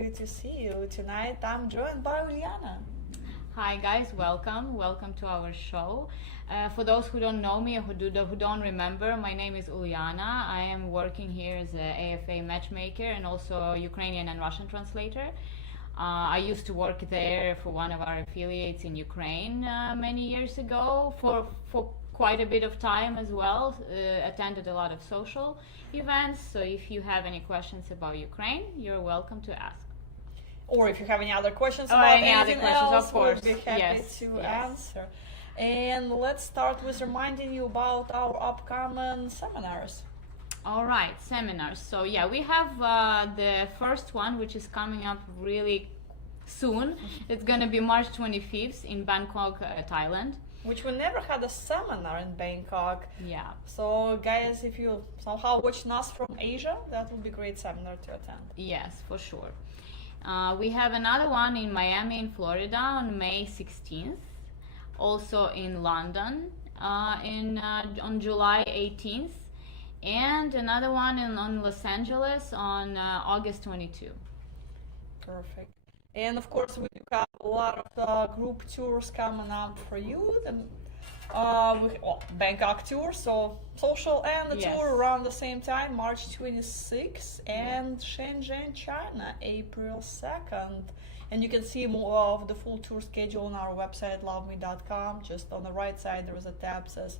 good to see you. Tonight I'm joined by Uliana. Hi guys, welcome to our show. For those who don't know me or who don't remember, my name is Uliana. I am working here as an AFA matchmaker and also a Ukrainian and Russian translator. I used to work there for one of our affiliates in Ukraine many years ago for quite a bit of time as well. Attended a lot of social events, so if you have any questions about Ukraine, you're welcome to ask. Or if you have any other questions about anything else, of course. we'll be happy to answer. And let's start with reminding you about our upcoming seminars. All right, seminars. So yeah, we have the first one, which is coming up really soon. It's going to be March 25th in Bangkok, Thailand. Which we never had a seminar in Bangkok. Yeah. So guys, if you somehow watching us from Asia, that would be a great seminar to attend. Yes, for sure. We have another one in Miami in Florida on May 16th. Also in London on July 18th. And another one on Los Angeles on August 22. Perfect. And of course, we have a lot of group tours coming up for you. Bangkok tour, so social and the tour around the same time, March 26th, and Shenzhen, China, April 2nd. And you can see more of the full tour schedule on our website, loveme.com. Just on the right side, there is a tab that says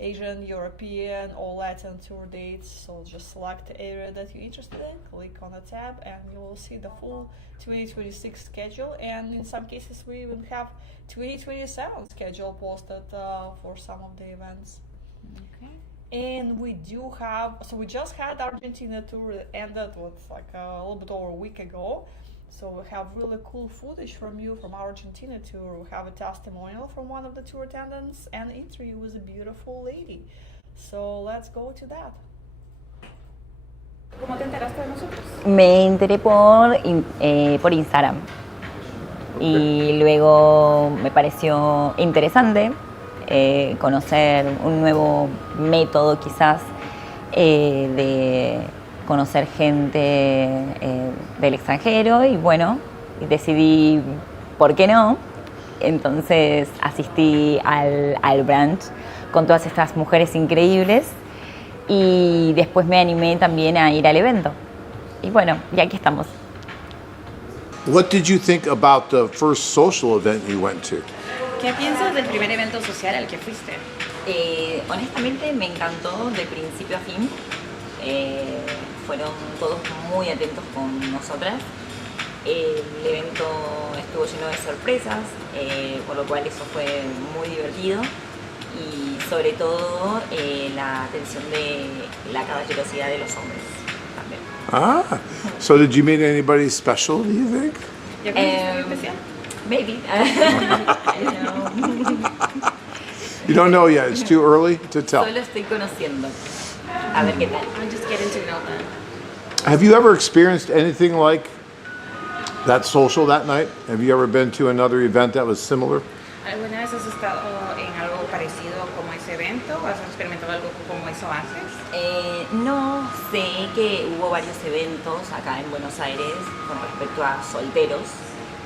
Asian, European, or Latin tour dates. So just select the area that you're interested in, click on the tab, and you will see the full 2026 schedule. And in some cases, we even have 2027 schedule posted for some of the events. Okay. And we do have, so we just had Argentina tour that ended with like a little bit over a week ago. So we have really cool footage from you from our Argentina tour. We have a testimonial from one of the tour attendants and an interview with a beautiful lady. So let's go to that. ¿Cómo te enteraste de nosotros? Me enteré por Instagram y luego me pareció interesante conocer un nuevo método quizás de conocer gente del extranjero y bueno, decidí por qué no. Entonces asistí al brunch con todas estas mujeres increíbles y después me animé también a ir al evento. Y bueno, y aquí estamos. What did you think about the first social event you went to? ¿Qué piensas del primer evento social al que fuiste? Honestamente me encantó de principio a fin. Fueron todos muy atentos con nosotras. El evento estuvo lleno de sorpresas, por lo cual eso fue muy divertido. Y sobre todo la atención de la caballerosidad de los hombres también. Ah, so did you meet anybody special, do you think? ¿Ya conociste a alguien especial? Maybe. I don't know. You don't know yet, it's too early to tell. Solo estoy conociendo. A ver qué tal. I'm just getting to know them. Have you ever experienced anything like that social that night? Have you ever been to another event that was similar? ¿Alguna vez has estado en algo parecido como ese evento? ¿Has experimentado algo como eso antes? No, sé que hubo varios eventos acá en Buenos Aires con respecto a solteros,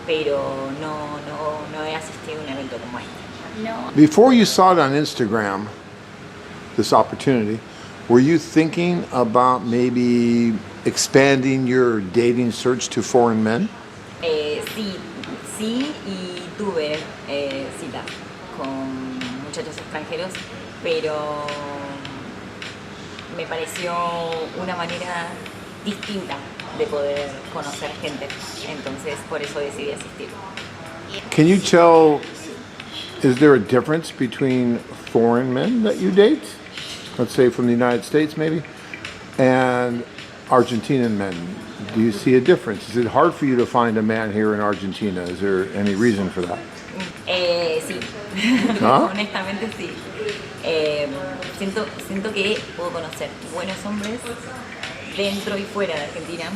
pero no he asistido a un evento como este. No. Before you saw it on Instagram, this opportunity, were you thinking about maybe expanding your dating search to foreign men? Sí, y tuve citas con muchachos extranjeros, pero me pareció una manera distinta de poder conocer gente, entonces por eso decidí asistir. Can you tell, is there a difference between foreign men that you date, let's say from the United States maybe, and Argentinian men? Do you see a difference? Is it hard for you to find a man here in Argentina? Is there any reason for that? Sí, ¿Ah? honestamente sí. Siento que puedo conocer buenos hombres dentro y fuera de Argentina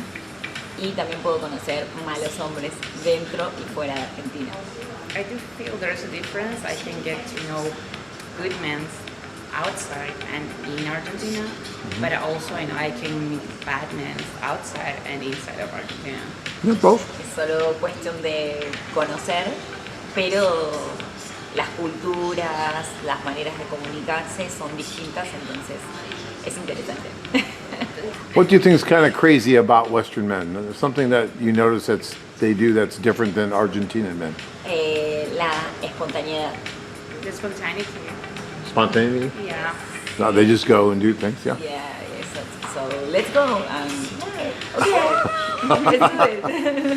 y también puedo conocer malos hombres dentro y fuera de Argentina. I do feel there's a difference. I can get to know good men outside and in Argentina, but also I know I can meet bad men outside and inside of Argentina. Yeah, both. Es solo cuestión de conocer, pero las culturas, las maneras de comunicarse son distintas, entonces es interesante. What do you think is kind of crazy about Western men? Something that you notice that they do that's different than Argentinian men? La espontaneidad. The spontaneity. Spontaneity? Yeah. No, they just go and do things, yeah? Yeah, so let's go. Okay, let's do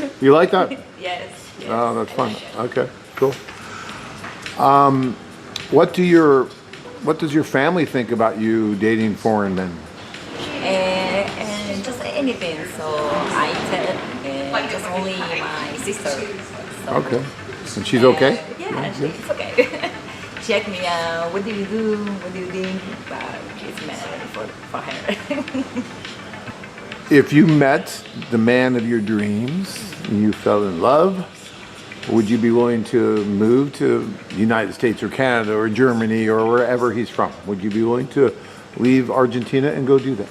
it. You like that? Yes. Oh, that's fun. Okay, cool. What does your family think about you dating foreign men? And just anything. So I tell just only my sister. So, Okay. And she's okay? Yeah, it's okay. She asked me, what do you do? What do you think? But it's matter for her. If you met the man of your dreams and you fell in love, would you be willing to move to the United States or Canada or Germany or wherever he's from? Would you be willing to leave Argentina and go do that?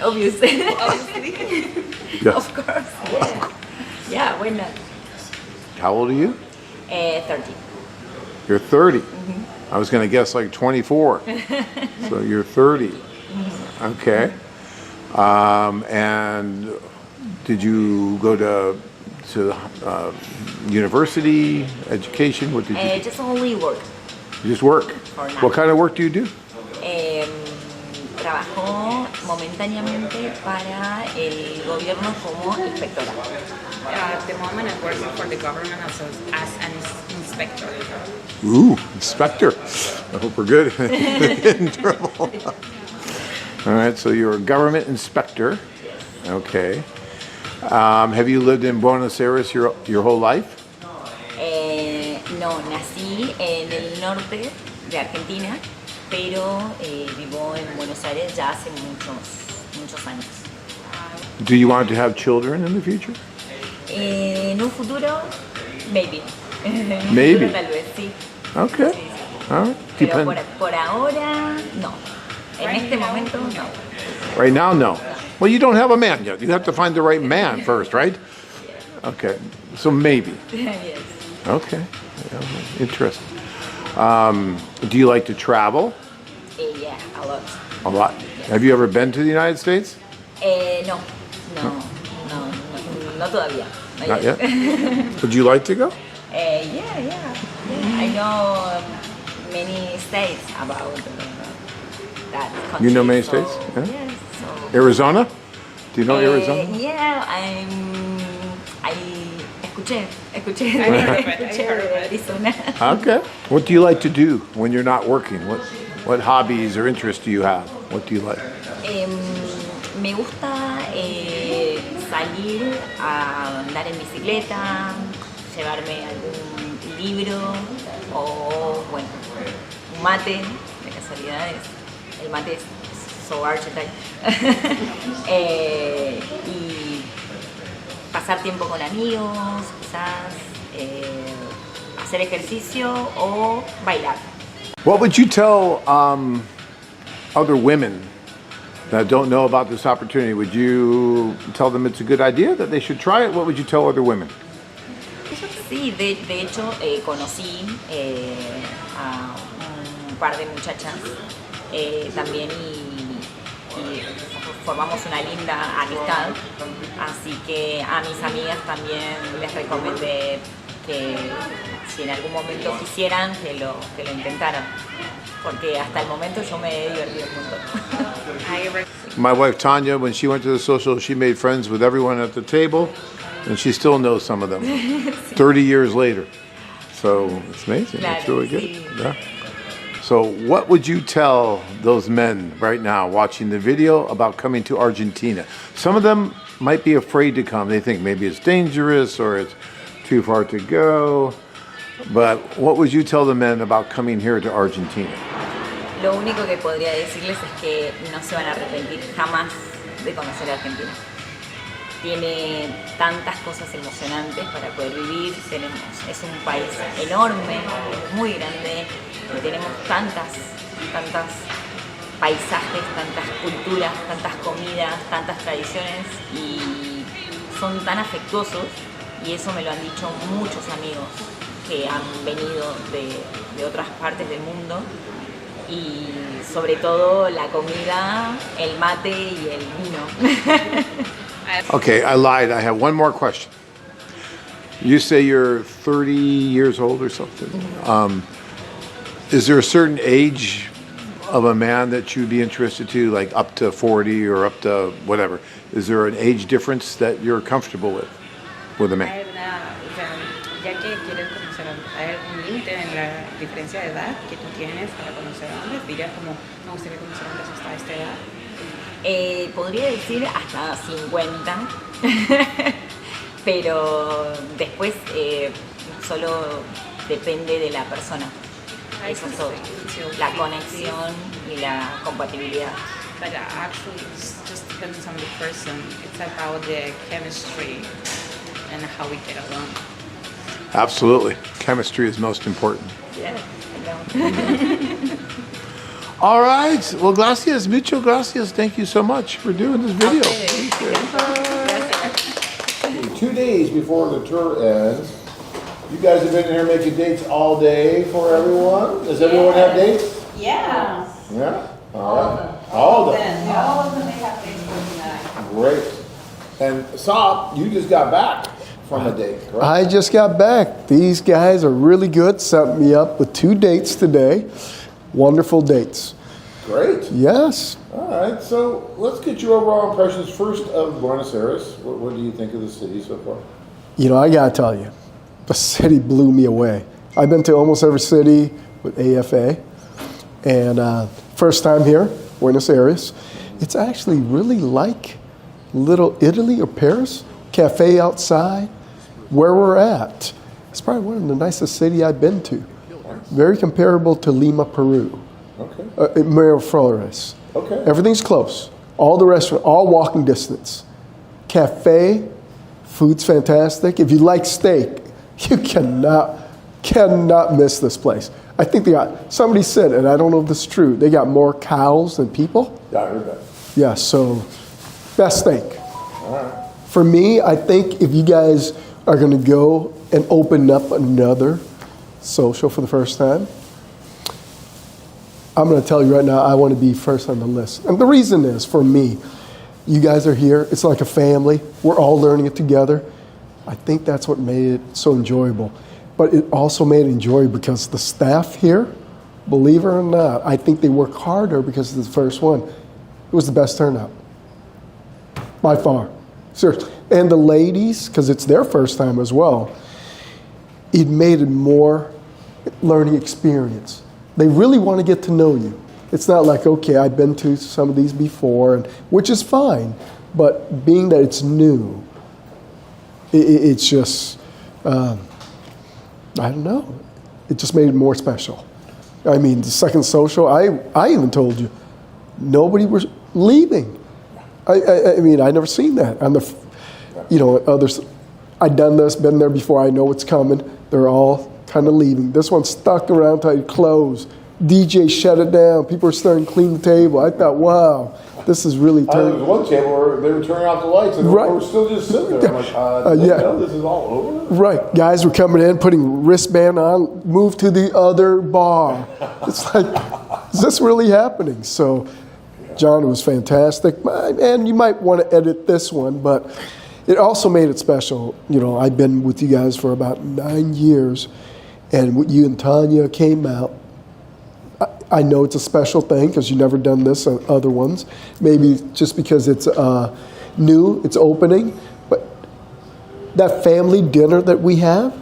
Obviously. Yes. Of course. Yeah. Yeah, why not? How old are you? 30. You're 30. I was going to guess like 24. So you're 30. Okay. And did you go to university, education? What did you do? Just only work. You just work. For now. What kind of work do you do? Trabajó momentáneamente para el gobierno como inspectora. At the moment, I'm working for the government as an inspector. Ooh, inspector. I hope we're good. In trouble. All right, so you're a government inspector. Okay. Have you lived in Buenos Aires your whole life? No, nací en el norte de Argentina, pero vivo en Buenos Aires ya hace muchos años. Do you want to have children in the future? En un futuro, maybe. En un Maybe. futuro, tal vez, sí. Okay. Sí, sí. All right. Pero Depend. por ahora, no. En este momento, no. Right now, no. Well, you don't have a man yet. You have to find the right man first, right? Okay. So maybe. Yes. Okay. Yeah, interesting. Do you like to travel? Yeah, a lot. A lot. Have you ever been to the United States? No todavía. Not yet. Would you like to go? Yeah. I know many states about that country. You know many so, states? Yeah. Yes. So, Arizona? Do you know Arizona? Yeah, I escuché de Arizona. Okay. What do you like to do when you're not working? What hobbies or interests do you have? What do you like? Me gusta salir a andar en bicicleta, llevarme algún libro o, bueno, un mate, de casualidad. El mate es so Argentine. Y pasar tiempo con amigos, quizás hacer ejercicio o bailar. What would you tell other women that don't know about this opportunity? Would you tell them it's a good idea, that they should try it? What would you tell other women? Sí, de hecho conocí a un par de muchachas también y formamos una linda amistad, así que a mis amigas también les recomendé que si en algún momento quisieran que lo intentaran, porque hasta el momento yo me he divertido un montón. My wife Tanya, when she went to the social, she made friends with everyone at the table, and she still knows some of them 30 years later. So it's amazing. Claro, it's really good. sí. Yeah. So what would you tell those men right now watching the video about coming to Argentina? Some of them might be afraid to come. They think maybe it's dangerous or it's too far to go. But what would you tell the men about coming here to Argentina? Lo único que podría decirles es que no se van a arrepentir jamás de conocer Argentina. tiene tantas cosas emocionantes para poder vivir. Es un país enorme, muy grande, tenemos tantas paisajes, tantas culturas, tantas comidas, tantas tradiciones y son tan afectuosos, y eso me lo han dicho muchos amigos que han venido de otras partes del mundo, y sobre todo la comida, el mate y el vino. Okay, I lied. I have one more question. You say you're 30 years old or something. Is there a certain age of a man that you'd be interested to, like up to 40 or up to whatever? Is there an age difference that you're comfortable with a man? Ya que quieres conocer a ¿hay algún límite en la diferencia de edad que tú tienes para conocer a hombres? Dirías como, me gustaría conocer a hombres hasta esta edad. Podría decir hasta 50, pero después solo depende de la persona. Eso es todo. La conexión y la compatibilidad. But actually, it just depends on the person. It's about the chemistry and how we get along. Absolutely. Chemistry is most important. Yeah, I know. All right. Well, gracias, mucho gracias. Thank you so much for doing this video. 2 days before the tour ends, you guys have been here making dates all day for everyone. Does everyone have dates? Yeah. Yeah? All right. All of them. All of them, they have dates for tonight. Great. And Saab, you just got back from a date, right? I just got back. These guys are really good. Set me up with 2 dates today. Wonderful dates. Great. Yes. All right. So let's get your overall impressions first of Buenos Aires. What do you think of the city so far? You know, I got to tell you, the city blew me away. I've been to almost every city with AFA. And first time here, Buenos Aires. It's actually really like Little Italy or Paris. Cafe outside, where we're at. It's probably one of the nicest cities I've been to. Very comparable to Lima, Peru. Okay. Miraflores. Okay. Everything's close. All the restaurants, all walking distance. Cafe, food's fantastic. If you like steak, you cannot miss this place. I think they got, somebody said, and I don't know if this is true, they got more cows than people. Yeah, I heard that. Yeah, so best steak. All right. For me, I think if you guys are going to go and open up another social for the first time, I'm going to tell you right now, I want to be first on the list. And the reason is, for me, you guys are here. It's like a family. We're all learning it together. I think that's what made it so enjoyable. But it also made it enjoyable because the staff here, believe it or not, I think they work harder because of the first one. It was the best turnout, by far. Seriously. And the ladies, because it's their first time as well, it made it more learning experience. They really want to get to know you. It's not like, okay, I've been to some of these before, and which is fine, but being that it's new, it's just, I don't know, it just made it more special. I mean, the second social, I even told you, nobody was leaving. I mean, I never seen that. On the, you know, others, I've done this, been there before, I know what's coming. They're all kind of leaving. This one stuck around till it closed. DJ shut it down. People were starting to clean the table. I thought, wow, this is really There turning. was one table where they were turning out the lights and Right. we were still just sitting there. I'm like, yeah. you know this is all over? Right, guys were coming in, putting wristband on, move to the other bar. It's like, is this really happening? So, John, it was fantastic. And you might want to edit this one, but it also made it special. You know, I've been with you guys for about 9 years, and you and Tanya came out. I know it's a special thing because you've never done this on other ones. Maybe just because it's new, it's opening. But that family dinner that we have,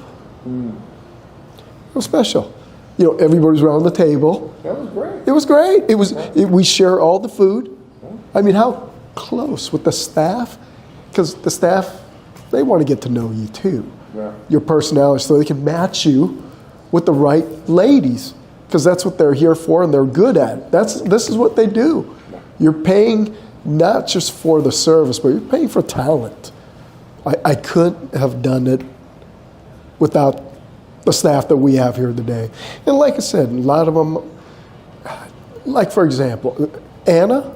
it was special. You know, everybody's around the table. That was great. It was great. We share all the food. I mean, how close with the staff? Because the staff, they want to get to know you too. Yeah. Your personality, so they can match you with the right ladies. Because that's what they're here for and they're good at it. This is what they do. You're paying not just for the service, but you're paying for talent. I couldn't have done it without the staff that we have here today. And like I said, a lot of them, like for example, Anna,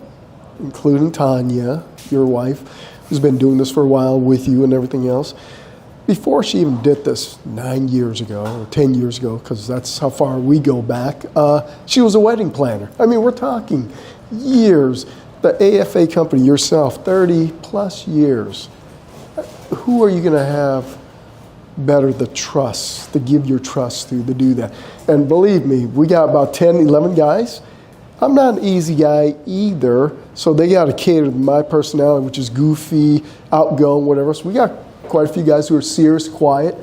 including Tanya, your wife, who's been doing this for a while with you and everything else, before she even did this 9 years ago or 10 years ago, because that's how far we go back, she was a wedding planner. I mean, we're talking years. The AFA company, yourself, 30 plus years. Who are you going to have better the trust, to give your trust to do that? And believe me, we got about 10, 11 guys. I'm not an easy guy either, so they got to cater to my personality, which is goofy, outgoing, whatever. So we got quite a few guys who are serious, quiet,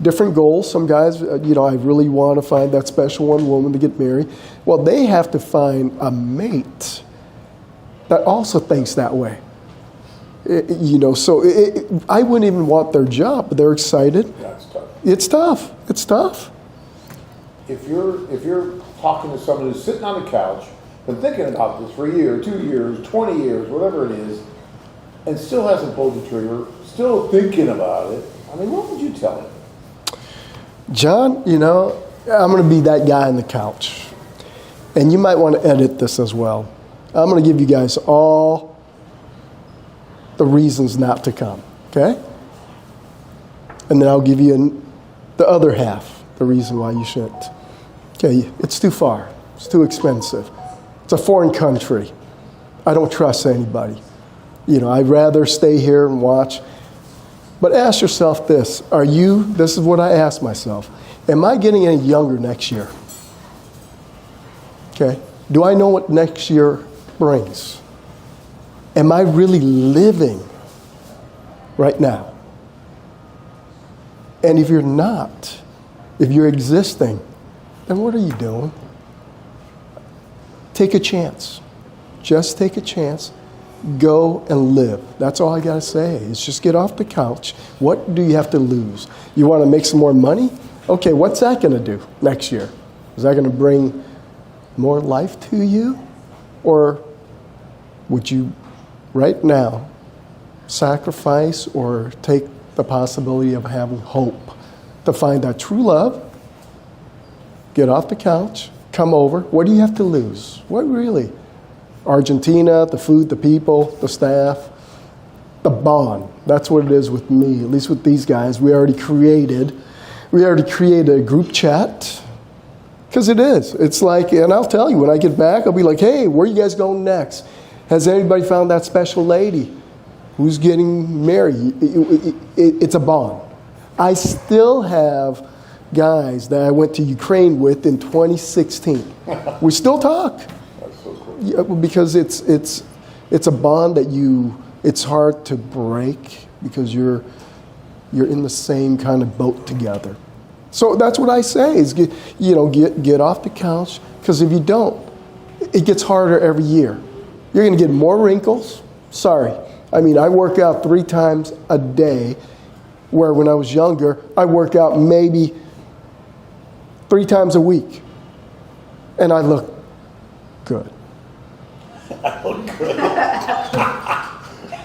different goals. Some guys, I really want to find that special one woman to get married. Well, they have to find a mate that also thinks that way. So I wouldn't even want their job, but they're excited. That's tough. It's tough. It's tough. If you're talking to someone who's sitting on the couch, been thinking about this for a year, 2 years, 20 years, whatever it is, and still hasn't pulled the trigger, still thinking about it, I mean, what would you tell him? John, I'm going to be that guy on the couch. And you might want to edit this as well. I'm going to give you guys all the reasons not to come, okay? And then I'll give you the other half, the reason why you shouldn't. Okay, it's too far. It's too expensive. It's a foreign country. I don't trust anybody. I'd rather stay here and watch. But ask yourself this. This is what I ask myself. Am I getting any younger next year? Okay. Do I know what next year brings? Am I really living right now? And if you're not, if you're existing, then what are you doing? Take a chance. Just take a chance. Go and live. That's all I got to say. Is just get off the couch. What do you have to lose? You want to make some more money? Okay, what's that going to do next year? Is that going to bring more life to you? Or would you right now sacrifice or take the possibility of having hope to find that true love? Get off the couch, come over. What do you have to lose? What really? Argentina, the food, the people, the staff, the bond. That's what it is with me, at least with these guys. We already created a group chat. Because it is. It's like, and I'll tell you, when I get back, I'll be like, hey, where are you guys going next? Has anybody found that special lady who's getting married? It's a bond. I still have guys that I went to Ukraine with in 2016. We still talk. That's so cool. Yeah, because it's a bond that it's hard to break because you're in the same kind of boat together. So that's what I say is get off the couch, because if you don't, it gets harder every year. You're going to get more wrinkles. Sorry. I mean, I work out 3 times a day, where when I was younger, I work out maybe 3 times a week. And I look good. I look good.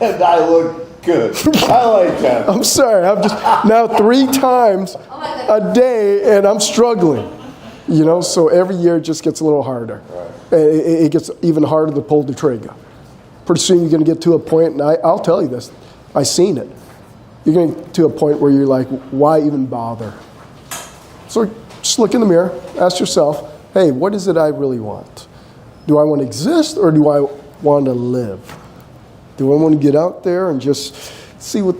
And I look good. I like that. I'm sorry. I'm just now 3 times a day, and I'm struggling. So every year it just gets a little harder. Right. It gets even harder to pull the trigger. Pretty soon you're going to get to a point, and I'll tell you this, I've seen it. You're going to get to a point where you're like, why even bother? So just look in the mirror, ask yourself, hey, what is it I really want? Do I want to exist, or do I want to live? Do I want to get out there and just see what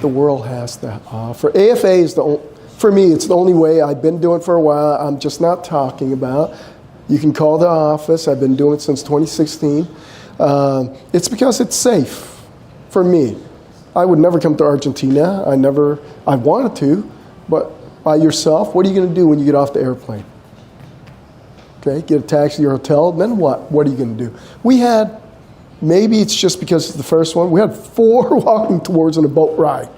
the world has to offer? AFA is for me, it's the only way. I've been doing it for a while. I'm just not talking about. You can call the office. I've been doing it since 2016. It's because it's safe for me. I would never come to Argentina. I wanted to, but by yourself, what are you going to do when you get off the airplane? Okay, get a taxi to your hotel, then what? What are you going to do? We had, maybe it's just because it's the first one, we had 4 walking towards on a boat ride.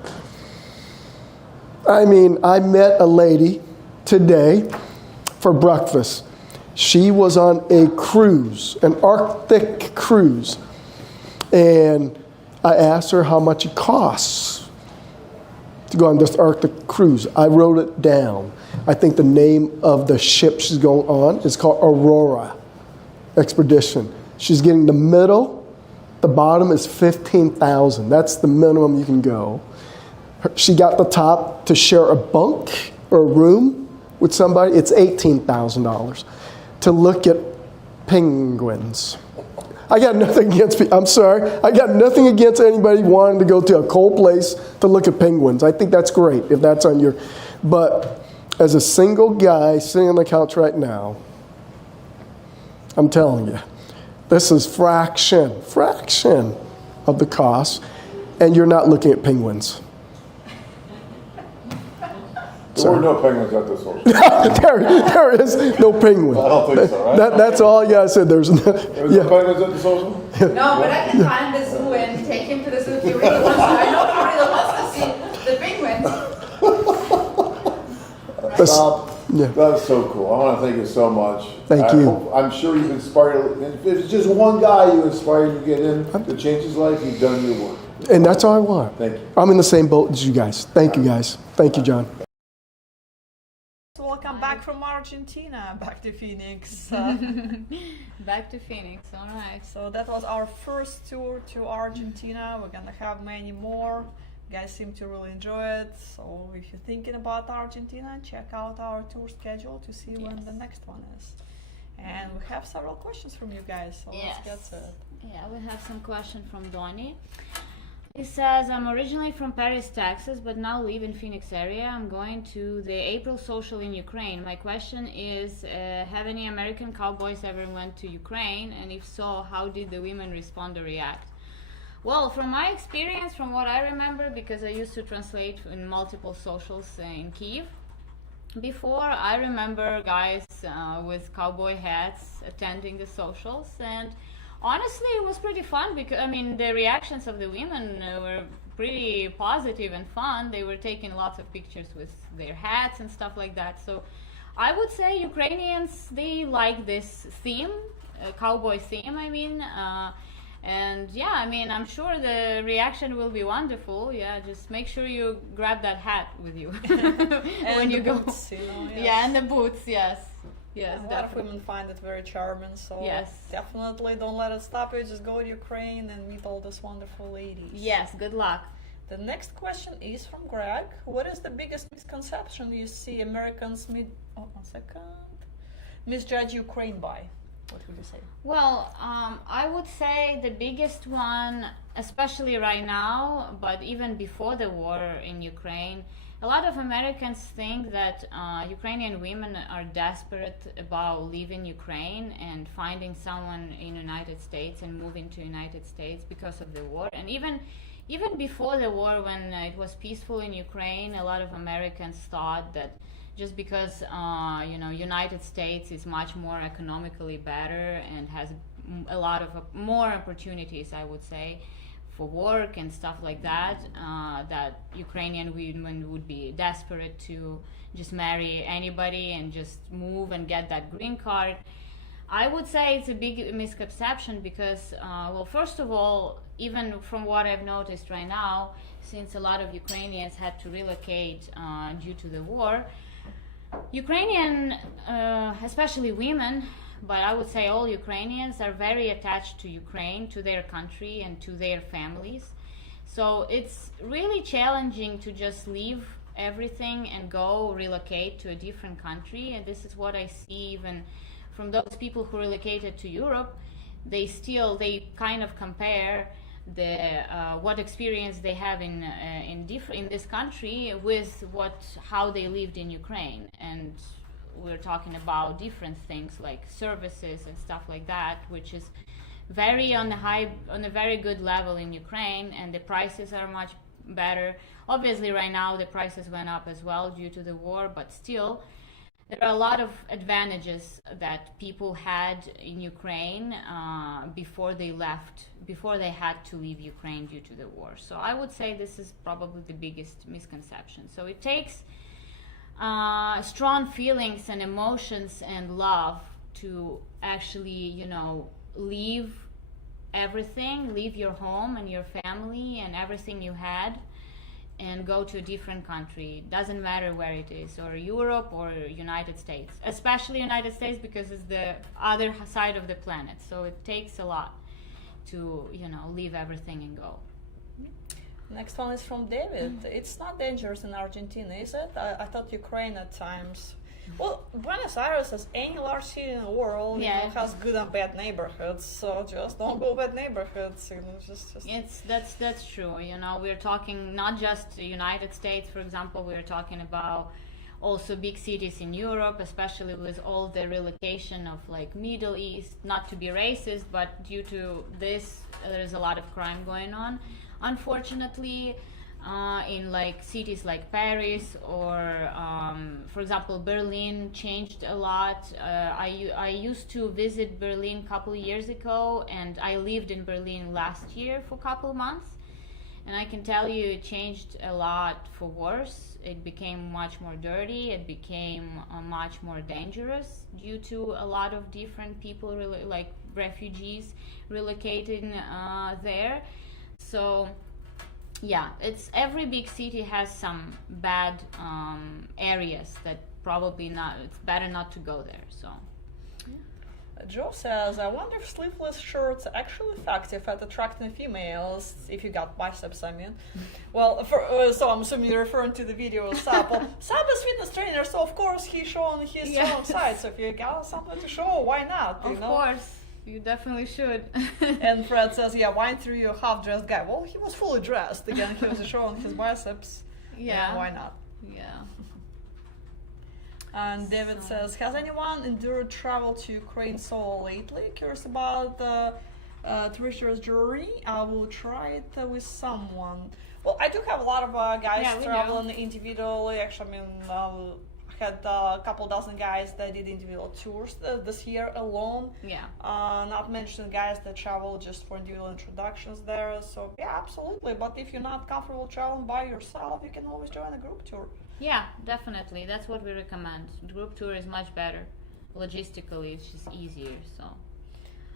I mean, I met a lady today for breakfast. She was on a cruise, an Arctic cruise. And I asked her how much it costs. to go on this Arctic cruise. I wrote it down. I think the name of the ship she's going on is called Aurora Expedition. She's getting the middle. The bottom is 15,000. That's the minimum you can go. She got the top to share a bunk or a room with somebody. It's $18,000 to look at penguins. I got nothing against people. I'm sorry. I got nothing against anybody wanting to go to a cold place to look at penguins. I think that's great if that's on your... But as a single guy sitting on the couch right now, I'm telling you, this is fraction of the cost, and you're not looking at penguins. There were no penguins at this social. there is no penguin. I don't think so, right? That's all you guys said. There's no, There was no penguins at the social? No, but I can find the zoo and take him to the zoo if he really wants to. I know he really wants to see the penguins. That's so cool. I want to thank you so much. Thank you. I'm sure you've inspired, if it's just one guy you inspired to get in to change his life, you've done your work. And that's all I want. Thank you. I'm in the same boat as you guys. Thank you, guys. Thank you, John. Welcome back from Argentina, back to Phoenix. Back to Phoenix, all right. So that was our first tour to Argentina. We're gonna have many more. You guys seem to really enjoy it. So if you're thinking about Argentina, check out our tour schedule to see when the next one is. And we have several questions from you guys, so let's get to it. Yeah, we have some question from Donnie. He says, I'm originally from Paris, Texas, but now live in Phoenix area. I'm going to the April social in Ukraine. My question is, have any American cowboys ever went to Ukraine? And if so, how did the women respond or react? Well, from my experience, from what I remember, because I used to translate in multiple socials in Kyiv, before, I remember guys with cowboy hats attending the socials, and honestly, it was pretty fun because, I mean, the reactions of the women were pretty positive and fun. They were taking lots of pictures with their hats and stuff like that. So I would say Ukrainians, they like this theme, cowboy theme, I mean. And yeah, I mean, I'm sure the reaction will be wonderful. Yeah, just make sure you grab that hat with you when you go. Boots, you know, yes. Yeah, and the boots, yes. Yes, a lot of women find it very charming, so yes, definitely don't let it stop you. Just go to Ukraine and meet all these wonderful ladies. Yes, good luck. The next question is from Greg. What is the biggest misconception you see Americans misjudge Ukraine by? What would you say? Well, I would say the biggest one, especially right now, but even before the war in Ukraine, a lot of Americans think that Ukrainian women are desperate about leaving Ukraine and finding someone in United States and moving to United States because of the war. And even before the war, when it was peaceful in Ukraine, a lot of Americans thought that just because United States is much more economically better and has a lot of more opportunities, I would say, for work and stuff like that, that Ukrainian women would be desperate to just marry anybody and just move and get that green card. I would say it's a big misconception because, well, first of all, even from what I've noticed right now, since a lot of Ukrainians had to relocate due to the war, Ukrainian, especially women, but I would say all Ukrainians are very attached to Ukraine, to their country and to their families. So it's really challenging to just leave everything and go relocate to a different country. And this is what I see even from those people who relocated to Europe. They kind of compare the what experience they have in this country with how they lived in Ukraine, and we're talking about different things like services and stuff like that, which is very on a very good level in Ukraine, and the prices are much better. Obviously, right now the prices went up as well due to the war, but still, there are a lot of advantages that people had in Ukraine before they had to leave Ukraine due to the war. So I would say this is probably the biggest misconception. So it takes strong feelings and emotions and love to actually, leave everything, leave your home and your family and everything you had, and go to a different country. Doesn't matter where it is, or Europe or United States, especially United States because it's the other side of the planet. So it takes a lot to, leave everything and go. Next one is from David. It's not dangerous in Argentina, is it? I thought Ukraine at times. Well, Buenos Aires, as any large city in the world, has good and bad neighborhoods. So just don't go bad neighborhoods. That's true. We're talking not just the United States, for example. We're talking about also big cities in Europe, especially with all the relocation of like Middle East. Not to be racist, but due to this, there's a lot of crime going on. Unfortunately, in like cities like Paris or, for example, Berlin changed a lot. I used to visit Berlin a couple of years ago, and I lived in Berlin last year for a couple of months. And I can tell you it changed a lot for worse. It became much more dirty. It became much more dangerous due to a lot of different people, like refugees, relocating there. So yeah, it's every big city has some bad areas that probably not. It's better not to go there. So. Joe says, I wonder if sleeveless shirts are actually effective at attracting females, if you got biceps, I mean. Well, so I'm assuming you're referring to the video of Sab. Well, Sab is fitness trainer, so of course he's showing his strong side. So if you got something to show, why not? Of course, you definitely should. And Fred says, wine through your half-dressed guy. Well, he was fully dressed. Again, he was showing his biceps. Yeah. Why not? Yeah. And David says, has anyone endured travel to Ukraine solo lately? Curious about the Trisha's journey. I will try it with someone. Well, I do have a lot of guys traveling individually. Actually, I had a couple dozen guys that did individual tours this year alone. Yeah. Not mentioning guys that travel just for individual introductions there. So yeah, absolutely. But if you're not comfortable traveling by yourself, you can always join a group tour. Yeah, definitely. That's what we recommend. Group tour is much better. Logistically, it's just easier. So.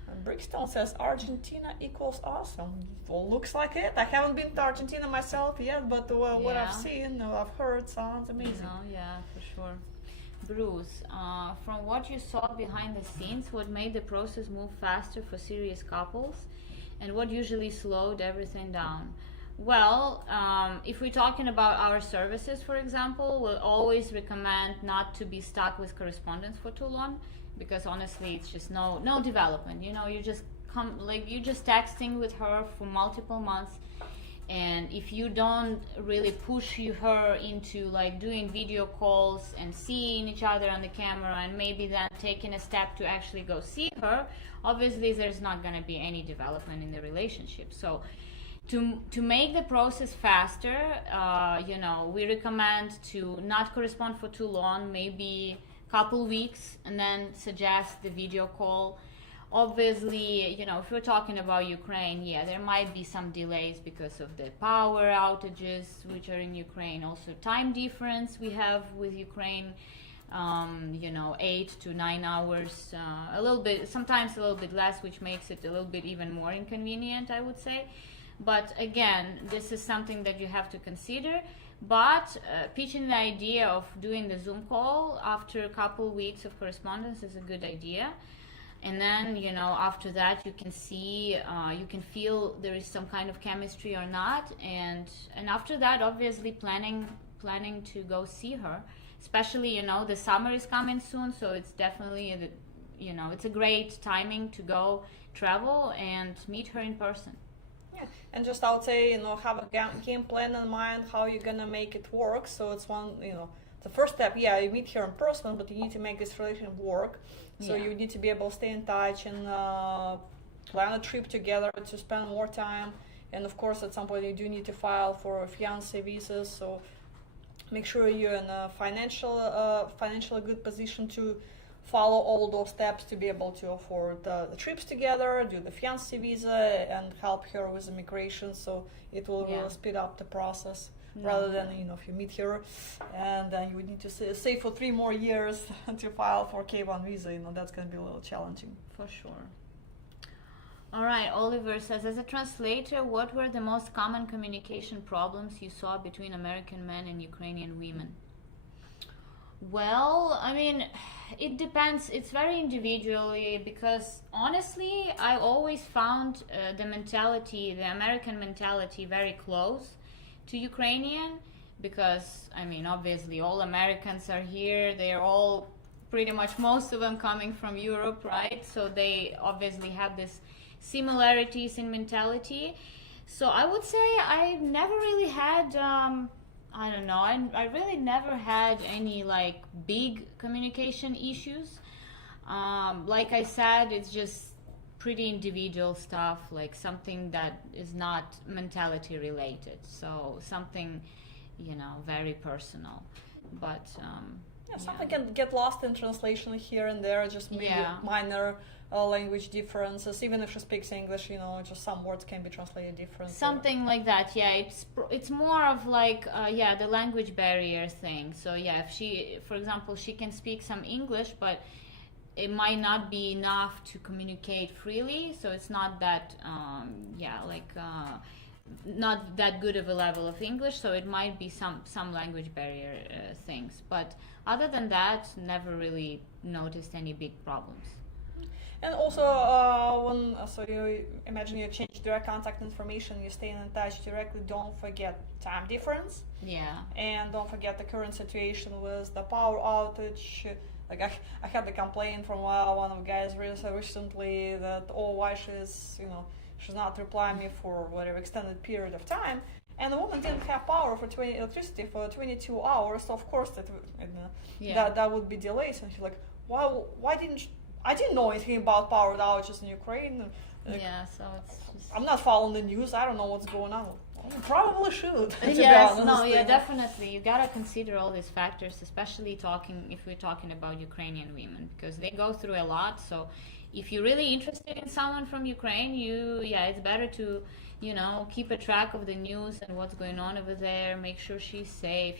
And Brickstone says Argentina equals awesome. Well, looks like it. I haven't been to Argentina myself yet, but what I've seen, I've heard, sounds amazing. Yeah, for sure. Bruce, from what you saw behind the scenes, what made the process move faster for serious couples, and what usually slowed everything down? Well, if we're talking about our services, for example, we'll always recommend not to be stuck with correspondence for too long, because honestly, it's just no development. You just you're just texting with her for multiple months, and if you don't really push her into like doing video calls and seeing each other on the camera, and maybe then taking a step to actually go see her, obviously there's not going to be any development in the relationship. So. To make the process faster, we recommend to not correspond for too long, maybe a couple weeks, and then suggest the video call. Obviously, if we're talking about Ukraine, there might be some delays because of the power outages which are in Ukraine. Also, time difference we have with Ukraine, 8 to 9 hours, a little bit, sometimes a little bit less, which makes it a little bit even more inconvenient, I would say. But again, this is something that you have to consider. But pitching the idea of doing the Zoom call after a couple weeks of correspondence is a good idea. And then, after that, you can see, you can feel there is some kind of chemistry or not. And after that, obviously planning to go see her. Especially, the summer is coming soon, so it's definitely, it's a great timing to go travel and meet her in person. Yeah, and just I would say, have a game plan in mind how you're gonna make it work. So it's one, the first step, you meet her in person, but you need to make this relationship work. So you need to be able to stay in touch and plan a trip together to spend more time. And of course, at some point, you do need to file for a fiancé visas. So make sure you're in a financially good position to follow all those steps to be able to afford the trips together, do the fiancé visa, and help her with immigration. So it will really speed up the process rather than, if you meet her and then you would need to save for 3 more years to file for K1 visa, that's going to be a little challenging. For sure. All right, Oliver says, as a translator, what were the most common communication problems you saw between American men and Ukrainian women? Well, I mean, it depends. It's very individually because honestly, I always found the American mentality, very close to Ukrainian because, I mean, obviously all Americans are here. They're all pretty much, most of them coming from Europe, right? So they obviously have this similarities in mentality. So I would say I never really had I don't know, I really never had any like big communication issues. Like I said, it's just pretty individual stuff, like something that is not mentality related, so something, you know, very personal. But something can get lost in translation here and there, just maybe minor language differences. Even if she speaks English, you know, just some words can be translated differently. Something like that, yeah. It's more of like, the language barrier thing. So yeah, if she, for example, she can speak some English, but it might not be enough to communicate freely. So it's not that, not that good of a level of English. So it might be some language barrier things. But other than that, never really noticed any big problems. And also, so you imagine you change direct contact information, you stay in touch directly, don't forget time difference. Yeah. And don't forget the current situation with the power outage. Like I had the complaint from one of the guys recently that, why she's not replying me for whatever extended period of time. And the woman didn't have power for electricity for 22 hours, so of course that would be delays. And she's like, why didn't you? I didn't know anything about power outages in Ukraine. Like, so it's just... I'm not following the news. I don't know what's going on. You probably should. Yes, definitely. You gotta consider all these factors, especially if we're talking about Ukrainian women, because they go through a lot. So, if you're really interested in someone from Ukraine, it's better to, keep a track of the news and what's going on over there. Make sure she's safe.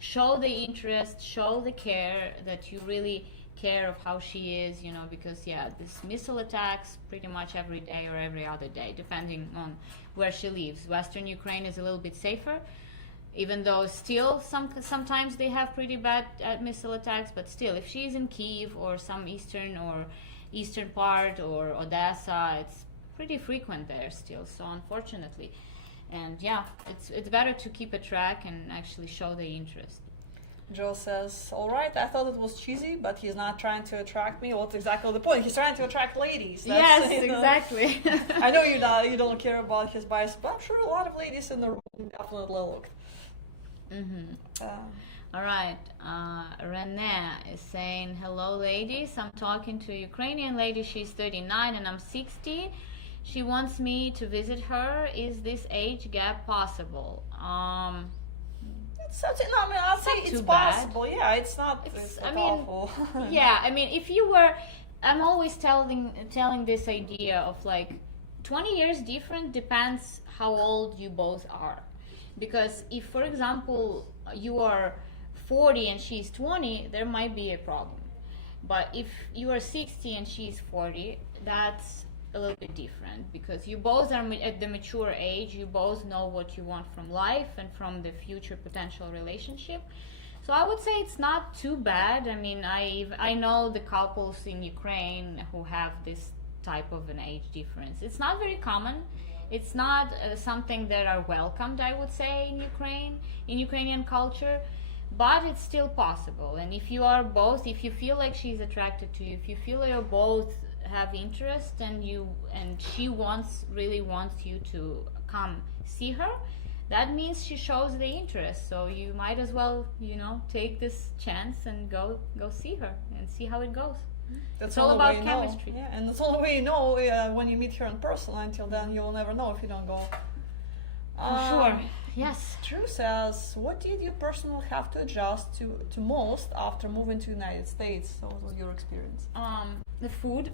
Show the interest, show the care that you really care of how she is, because this missile attacks pretty much every day or every other day, depending on where she lives. Western Ukraine is a little bit safer, even though still sometimes they have pretty bad missile attacks, but still, if she's in Kyiv or some eastern part or Odessa, it's pretty frequent there still, so unfortunately. And it's better to keep a track and actually show the interest. Joe says, all right, I thought it was cheesy, but he's not trying to attract me. What's exactly the point? He's trying to attract ladies. Yes, exactly. I know you don't care about his bias, but I'm sure a lot of ladies in the room definitely looked. Mm-hmm. All right. Renee is saying, hello, ladies. I'm talking to a Ukrainian lady. She's 39 and I'm 60. She wants me to visit her. Is this age gap possible? I'd say it's possible. Bad. Yeah, it's not. It's awful. If you were, I'm always telling this idea of like 20 years different depends how old you both are, because if, for example, you are 40 and she's 20, there might be a problem. But if you are 60 and she's 40, that's a little bit different, because you both are at the mature age, you both know what you want from life and from the future potential relationship. So I would say it's not too bad. I mean, I know the couples in Ukraine who have this type of an age difference. It's not very common. It's not something that are welcomed, I would say, in Ukrainian culture, but it's still possible. And if you are both, if you feel like she's attracted to you, if you feel like you're both have interest and she really wants you to come see her, that means she shows the interest. So you might as well, take this chance and go see her and see how it goes. It's all about chemistry. Yeah, and that's the only way you know when you meet her in person. Until then, you'll never know if you don't go. Sure. Yes. Drew says, what did you personally have to adjust to most after moving to the United States? So what was your experience? The food.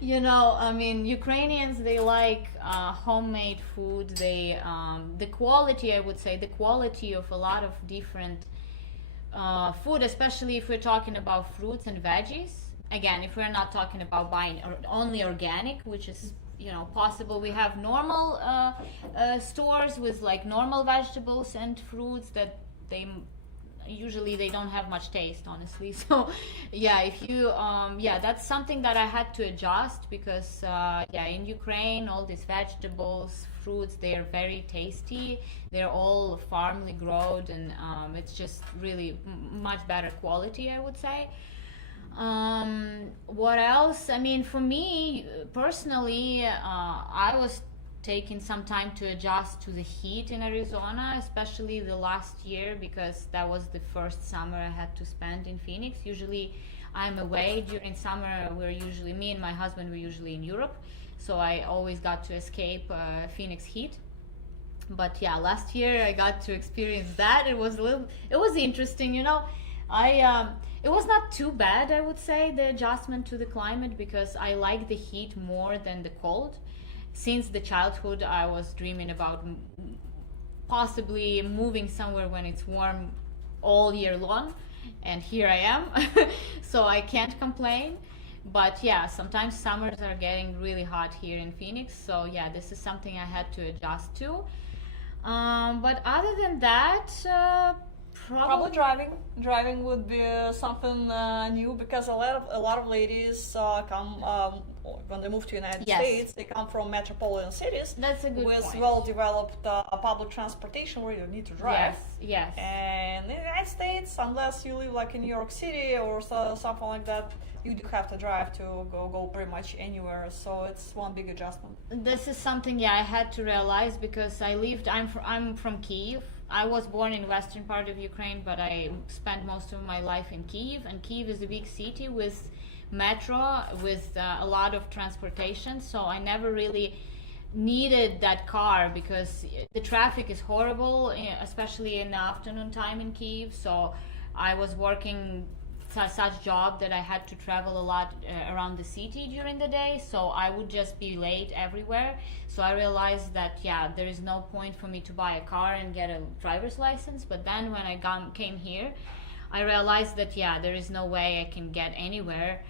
Ukrainians, they like homemade food. They the quality, I would say, the quality of a lot of different food, especially if we're talking about fruits and veggies, again, if we're not talking about buying only organic, which is possible, we have normal stores with like normal vegetables and fruits that usually they don't have much taste, honestly. So if you that's something that I had to adjust, because in Ukraine all these vegetables, fruits, they are very tasty, they're all farmly grown, and it's just really much better quality, I would say. What else? I mean, for me personally, I was taking some time to adjust to the heat in Arizona, especially the last year, because that was the first summer I had to spend in Phoenix. Usually I'm away during summer. Me and my husband were usually in Europe, so I always got to escape Phoenix heat. But last year I got to experience that. It was interesting, it was not too bad, I would say, the adjustment to the climate, because I like the heat more than the cold. Since the childhood, I was dreaming about possibly moving somewhere when it's warm all year long, and here I am. So I can't complain. But sometimes summers are getting really hot here in Phoenix, so this is something I had to adjust to. But other than that, probably driving would be something new, because a lot of ladies come when they move to United States, they come from metropolitan cities. That's a good with point. well-developed public transportation where you need to drive. Yes. And in the United States, unless you live like in New York City or something like that, you do have to drive to go pretty much anywhere. So it's one big adjustment. This is something I had to realize, because I'm from Kyiv. I was born in western part of Ukraine, but I spent most of my life in Kyiv, and Kyiv is a big city with metro, with a lot of transportation, so I never really needed that car, because the traffic is horrible, especially in the afternoon time in Kyiv. So I was working such job that I had to travel a lot around the city during the day, so I would just be late everywhere. So I realized that there is no point for me to buy a car and get a driver's license. But then when I came here, I realized that there is no way I can get anywhere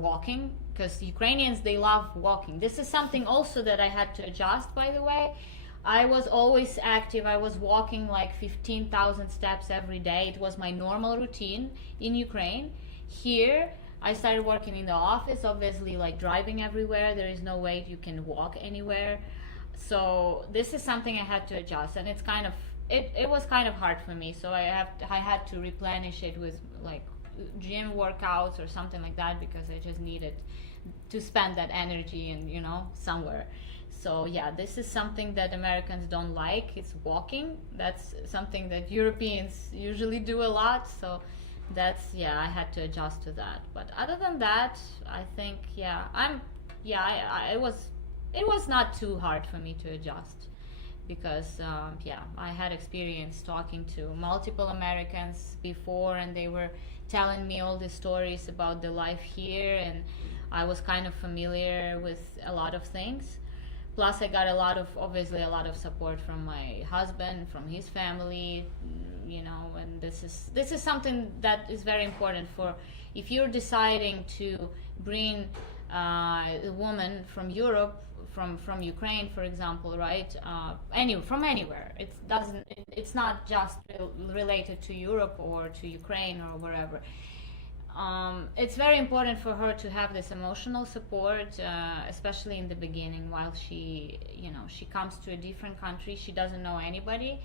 walking, because Ukrainians, they love walking. This is something also that I had to adjust, by the way. I was always active. I was walking like 15,000 steps every day. It was my normal routine in Ukraine. Here, I started working in the office, obviously, like driving everywhere. There is no way you can walk anywhere. So this is something I had to adjust, and it's kind of it was kind of hard for me. So I had to replenish it with like gym workouts or something like that, because I just needed to spend that energy and somewhere. So this is something that Americans don't like. It's walking. That's something that Europeans usually do a lot. So that's I had to adjust to that. But other than that, I think it was not too hard for me to adjust, because I had experience talking to multiple Americans before, and they were telling me all the stories about the life here, and I was kind of familiar with a lot of things. Plus I got a lot of support from my husband, from his family, and this is something that is very important for if you're deciding to bring a woman from Europe, from Ukraine, for example, right? From anywhere. It's not just related to Europe or to Ukraine or wherever. It's very important for her to have this emotional support, especially in the beginning, while she comes to a different country. She doesn't know anybody.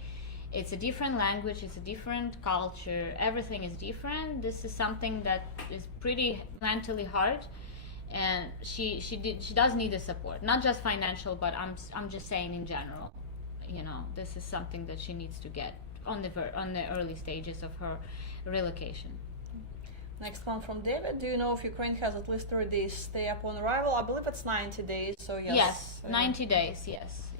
It's a different language, it's a different culture, everything is different. This is something that is pretty mentally hard, and she does need the support, not just financial, but I'm just saying in general. This is something that she needs to get on the early stages of her relocation. Next one from David. Do you know if Ukraine has at least 30 days stay upon arrival? I believe it's 90 days, so yes. Yes, 90 days, yes.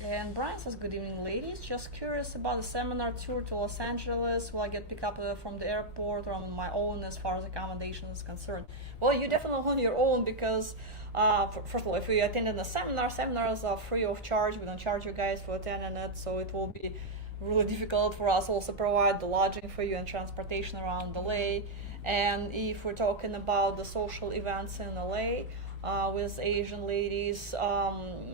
And Brian says, good evening, ladies. Just curious about the seminar tour to Los Angeles. Will I get picked up from the airport or on my own as far as accommodation is concerned? Well, you're definitely on your own, because first of all, if you attend a seminar, seminars are free of charge. We don't charge you guys for attending it, so it will be really difficult for us also provide the lodging for you and transportation around LA. And if we're talking about the social events in LA, with Asian ladies,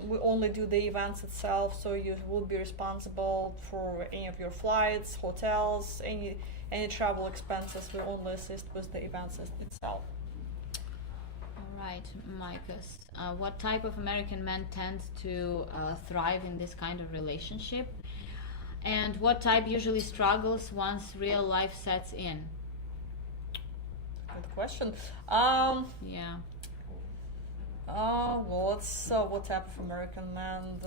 we only do the events itself, so you will be responsible for any of your flights, hotels, any travel expenses. We only assist with the events itself. All right, Marcus. What type of American men tends to thrive in this kind of relationship? And what type usually struggles once real life sets in? Good question. Yeah. Well, what type of American man?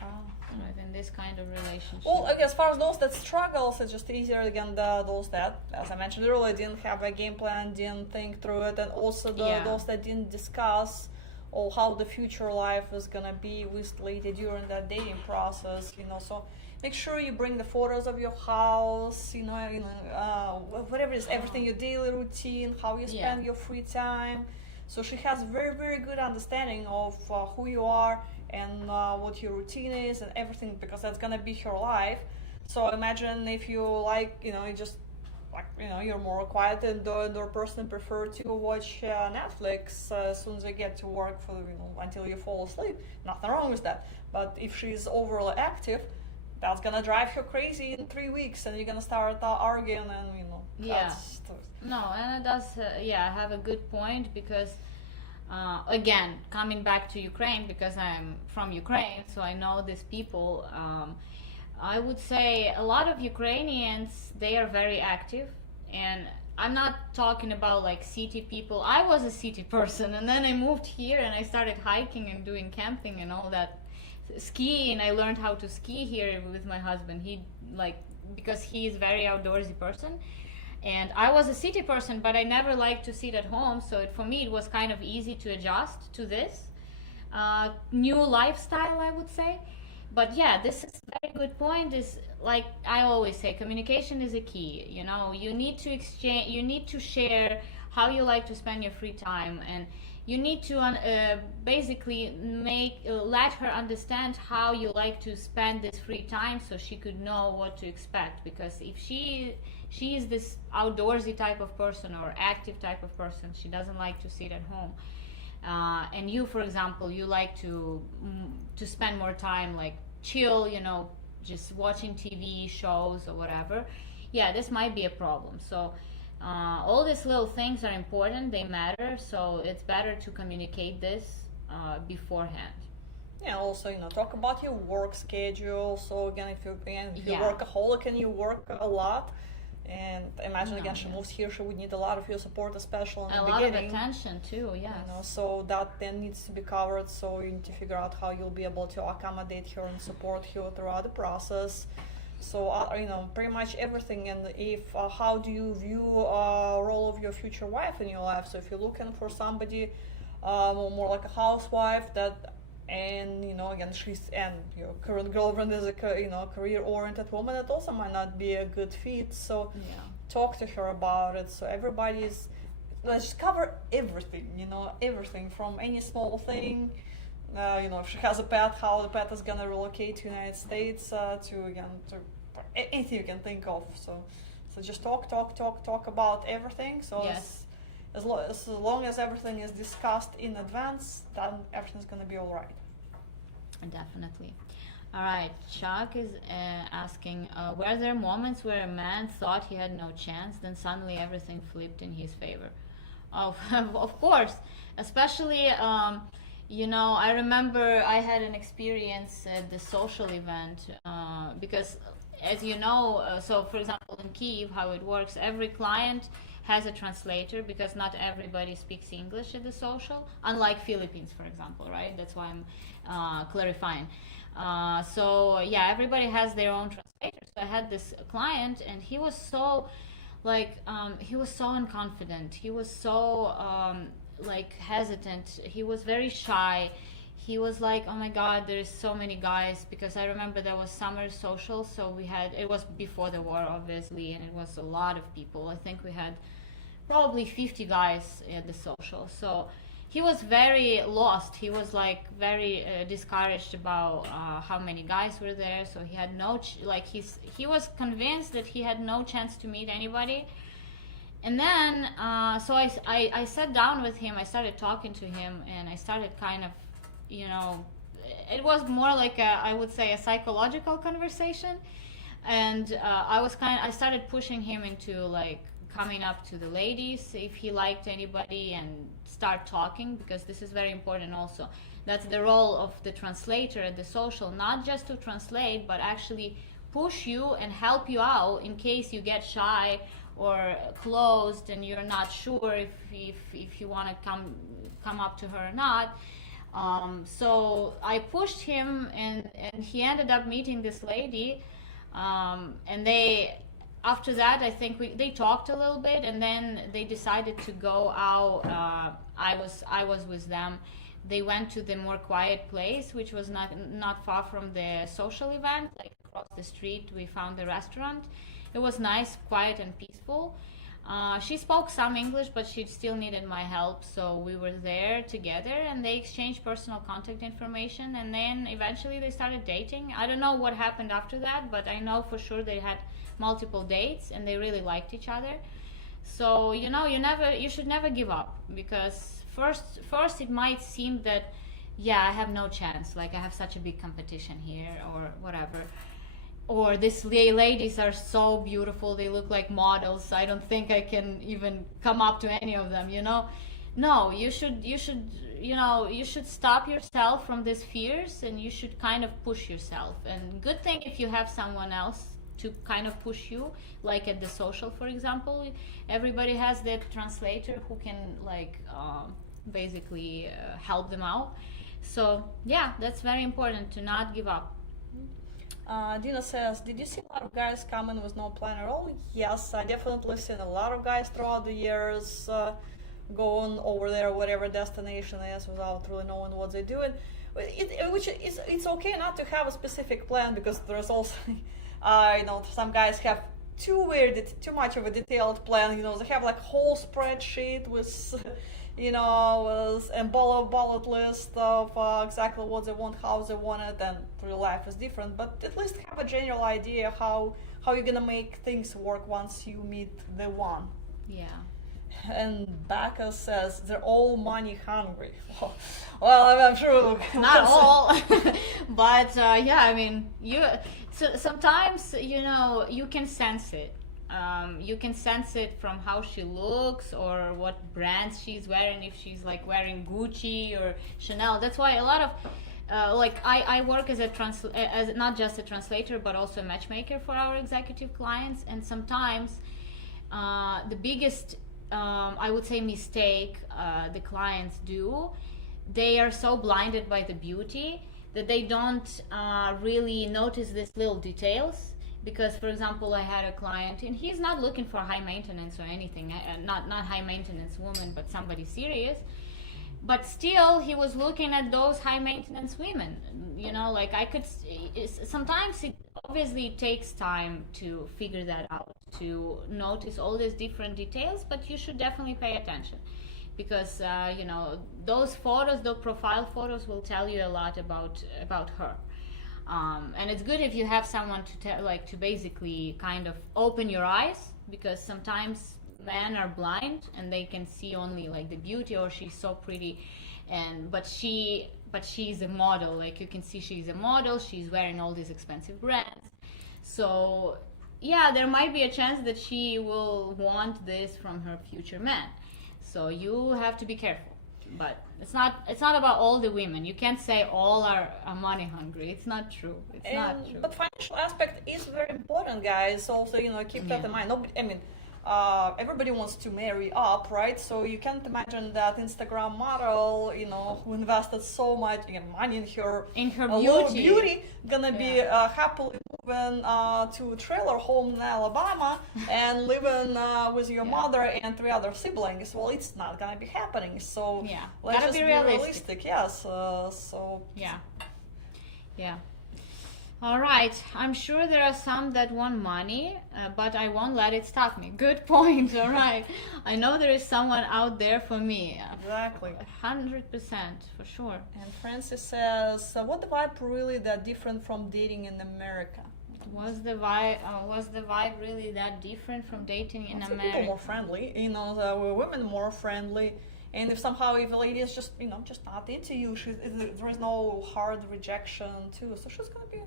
Right, in this kind of relationship. Well, as far as those that struggles, it's just easier again. Those that, as I mentioned earlier, didn't have a game plan, didn't think through it, and also those that didn't discuss or how the future life is gonna be with the lady during that dating process. So make sure you bring the photos of your house. Whatever it is, everything, your daily routine, how you spend your free time. So she has very, very good understanding of who you are and what your routine is and everything, because that's gonna be her life. So imagine if you you're more quiet and the person prefer to watch Netflix as soon as you get to work until you fall asleep. Nothing wrong with that. But if she's overly active, that's gonna drive her crazy in 3 weeks, and you're gonna start arguing, and No, and it does. Have a good point, because again, coming back to Ukraine, because I'm from Ukraine, so I know these people. I would say a lot of Ukrainians, they are very active, and I'm not talking about like city people. I was a city person, and then I moved here and I started hiking and doing camping and all that, skiing. I learned how to ski here with my husband. Because he is very outdoorsy person, and I was a city person, but I never liked to sit at home. So for me, it was kind of easy to adjust to this new lifestyle, I would say. But yeah, this is a very good point. Is like I always say, communication is a key. You need to exchange, you need to share how you like to spend your free time, and you need to basically let her understand how you like to spend this free time, so she could know what to expect. Because if she is this outdoorsy type of person or active type of person, she doesn't like to sit at home. And you, for example, you like to spend more time like chill, just watching TV shows or whatever. Yeah, this might be a problem. So all these little things are important, they matter, so it's better to communicate this beforehand. Yeah, also, talk about your work schedule. So again, if you're workaholic and you work a lot, and imagine again, she moves here, she would need a lot of your support, especially in the beginning. A lot of attention too, yes. So that then needs to be covered. So you need to figure out how you'll be able to accommodate her and support her throughout the process. So pretty much everything. And if how do you view role of your future wife in your life? So if you're looking for somebody more like a housewife, and again, and your current girlfriend is a career-oriented woman, it also might not be a good fit. So talk to her about it. So let's just cover everything. Everything from any small thing. If she has a pet, how the pet is gonna relocate to the United States, to anything you can think of. So just talk about everything. So as long as everything is discussed in advance, then everything's gonna be all right. Definitely. All right, Chuck is asking, were there moments where a man thought he had no chance, then suddenly everything flipped in his favor? Oh, of course, especially I remember I had an experience at the social event, because as you know, so for example in Kyiv, how it works, every client has a translator, because not everybody speaks English at the social, unlike Philippines, for example, right? That's why I'm clarifying. Everybody has their own translator. So I had this client, and he was so he was so unconfident. He was so hesitant. He was very shy. He was like, oh my God, there's so many guys, because I remember there was summer social, so it was before the war, obviously, and it was a lot of people. I think we had probably 50 guys at the social. So he was very lost. He was like very discouraged about how many guys were there. So he had he was convinced that he had no chance to meet anybody. And then, so I sat down with him, I started talking to him, and I started kind of, it was more like I would say a psychological conversation. And I started pushing him into like coming up to the ladies if he liked anybody and start talking, because this is very important also. That's the role of the translator at the social, not just to translate, but actually push you and help you out in case you get shy or closed and you're not sure if you want to come up to her or not. So I pushed him, and he ended up meeting this lady, and after that I think they talked a little bit, and then they decided to go out. I was with them. They went to the more quiet place, which was not far from the social event. Like across the street we found the restaurant. It was nice, quiet and peaceful. She spoke some English, but she still needed my help, so we were there together, and they exchanged personal contact information, and then eventually they started dating. I don't know what happened after that, but I know for sure they had multiple dates and they really liked each other. So you should never give up, because first it might seem that I have no chance, like I have such a big competition here or whatever. Or these ladies are so beautiful, they look like models, I don't think I can even come up to any of them, No, you should stop yourself from these fears, and you should kind of push yourself. And good thing if you have someone else to kind of push you, like at the social, for example, everybody has that translator who can basically help them out. So that's very important, to not give up. Dina says, did you see a lot of guys come in with no plan at all? Yes, I definitely seen a lot of guys throughout the years going over there, whatever destination is, without really knowing what they're doing. It's okay not to have a specific plan, because there's also, some guys have too much of a detailed plan. They have like whole spreadsheet with and bullet list of exactly what they want, how they want it, and real life is different. But at least have a general idea how you're gonna make things work once you meet the one. Yeah. And Becca says they're all money hungry. Well, I'm sure not all, but sometimes you can sense it. You can sense it from how she looks or what brands she's wearing, if she's like wearing Gucci or Chanel. That's why a lot of I work as not just a translator but also a matchmaker for our executive clients, and sometimes the biggest I would say mistake the clients do, they are so blinded by the beauty that they don't really notice these little details. Because, for example, I had a client, and he's not looking for high maintenance or anything, not high maintenance woman, but somebody serious. But still, he was looking at those high maintenance women. Sometimes it obviously takes time to figure that out, to notice all these different details, but you should definitely pay attention. Because, those photos, the profile photos will tell you a lot about her. And it's good if you have someone to basically kind of open your eyes, because sometimes men are blind and they can see only like the beauty, or she's so pretty, but she's a model. Like you can see she's a model, she's wearing all these expensive brands. So there might be a chance that she will want this from her future man. So you have to be careful. But it's not about all the women. You can't say all are money hungry. It's not true. Not true. But financial aspect is very important, guys. Also, keep that in mind. Everybody wants to marry up, right? So you can't imagine that Instagram model, who invested so much money in her beauty, gonna be happily moving to a trailer home in Alabama and living with your mother and 3 other siblings. Well, it's not gonna be happening. So let's just be realistic. Yes. Yeah. All right, I'm sure there are some that want money, but I won't let it stop me. Good point. All right, I know there is someone out there for me. Exactly. 100% for sure. And Francis says, what the vibe really that different from dating in America? Was the vibe really that different from dating in Some America? people more friendly, the women more friendly. And if a lady is just, just not into you, there is no hard rejection too. So she's gonna be,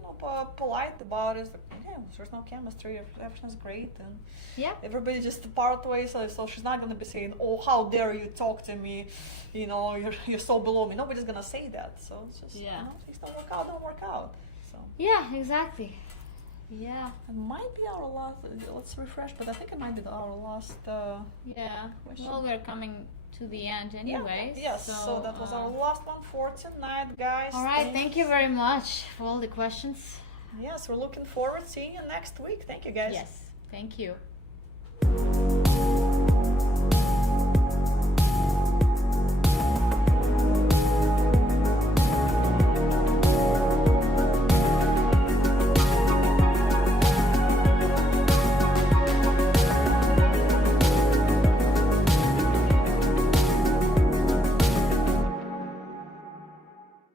polite about it. It's like, yeah, there's no chemistry. Everything's great, and Yeah. everybody just part ways. So she's not gonna be saying, "Oh, how dare you talk to me? You're so below me." Nobody's gonna say that. So it's just, things don't work out, don't work out. So Yeah, exactly. Yeah. it might be our last. Let's refresh, but I think it might be our last. Yeah. Question. Well, we're coming to the end anyway. Yes, so that was our last one for tonight, guys. All right, thank you very much for all the questions. Yes, we're looking forward to seeing you next week. Thank you, guys. Yes, thank you.